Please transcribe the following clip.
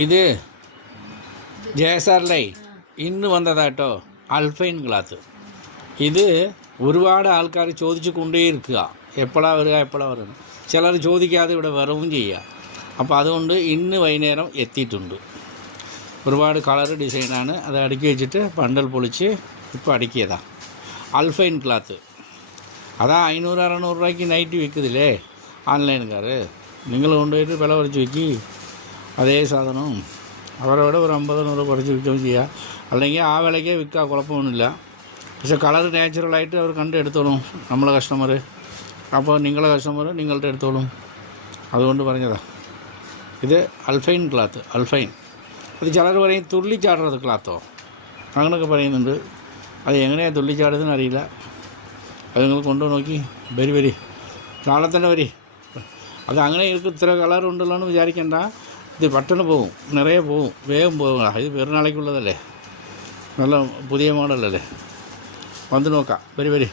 ഇത് ജയസാറിലെ ഇന്ന് വന്നതാട്ടോ അൽഫൈൻ ക്ലാത്ത്. ഇത് ഒരുപാട് ആൾക്കാർ ചോദിച്ചു കൊണ്ടേയിരിക്കുക, എപ്പോഴാണ് വരിക എപ്പോഴാണ് വരുന്നത്. ചിലർ ചോദിക്കാതെ ഇവിടെ വരവും ചെയ്യുക. അപ്പോൾ അതുകൊണ്ട് ഇന്ന് വൈകുന്നേരം എത്തിയിട്ടുണ്ട്. ഒരുപാട് കളർ ഡിസൈനാണ്. അത് അടുക്കി വെച്ചിട്ട് ബണ്ടൽ പൊളിച്ച് ഇപ്പോൾ അടുക്കിയതാണ് അൽഫൈൻ ക്ലാത്ത്. അതാ 500-600 രൂപയ്ക്ക് നൈറ്റ് വിൽക്കുന്നില്ലേ ഓൺലൈൻകാർ. നിങ്ങൾ കൊണ്ടുപോയിട്ട് വില കുറച്ച് വിൽക്കി. അതേ സാധനം അവരോട് ഒരു 50-100 കുറച്ച് വിൽക്കുകയും ചെയ്യുക, അല്ലെങ്കിൽ ആ വിലയ്ക്ക് വിൽക്കുക, കുഴപ്പമൊന്നുമില്ല. പക്ഷെ കളർ നാച്ചുറലായിട്ട് അവർ കണ്ടെടുത്തോളും നമ്മളെ കസ്റ്റമർ. അപ്പോൾ നിങ്ങളെ കസ്റ്റമർ നിങ്ങളുടെ എടുത്തോളും. അതുകൊണ്ട് പറഞ്ഞതാണ് ഇത് അൽഫൈൻ ക്ലാത്ത്. അൽഫൈൻ അത് ചിലർ പറയും തുള്ളിച്ചാടുന്നത് ക്ലാത്തോ അങ്ങനെയൊക്കെ പറയുന്നുണ്ട്. അത് എങ്ങനെയാണ് തുള്ളിച്ചാടുന്നതെന്ന് അറിയില്ല. അത് നിങ്ങൾ കൊണ്ടു നോക്കി വരി നാളെ തന്നെ വരി. അത് അങ്ങനെ ഇത്ര കളർ ഉണ്ടല്ലോ എന്ന് വിചാരിക്കേണ്ട. ഇത് പെട്ടെന്ന് പോവും, നിറയെ പോവും, വേഗം പോകുക. ഇത് പെരുന്നാളേക്കുള്ളതല്ലേ, നല്ല പുതിയ മോഡലല്ലേ. വന്ന് നോക്കാം, വരി.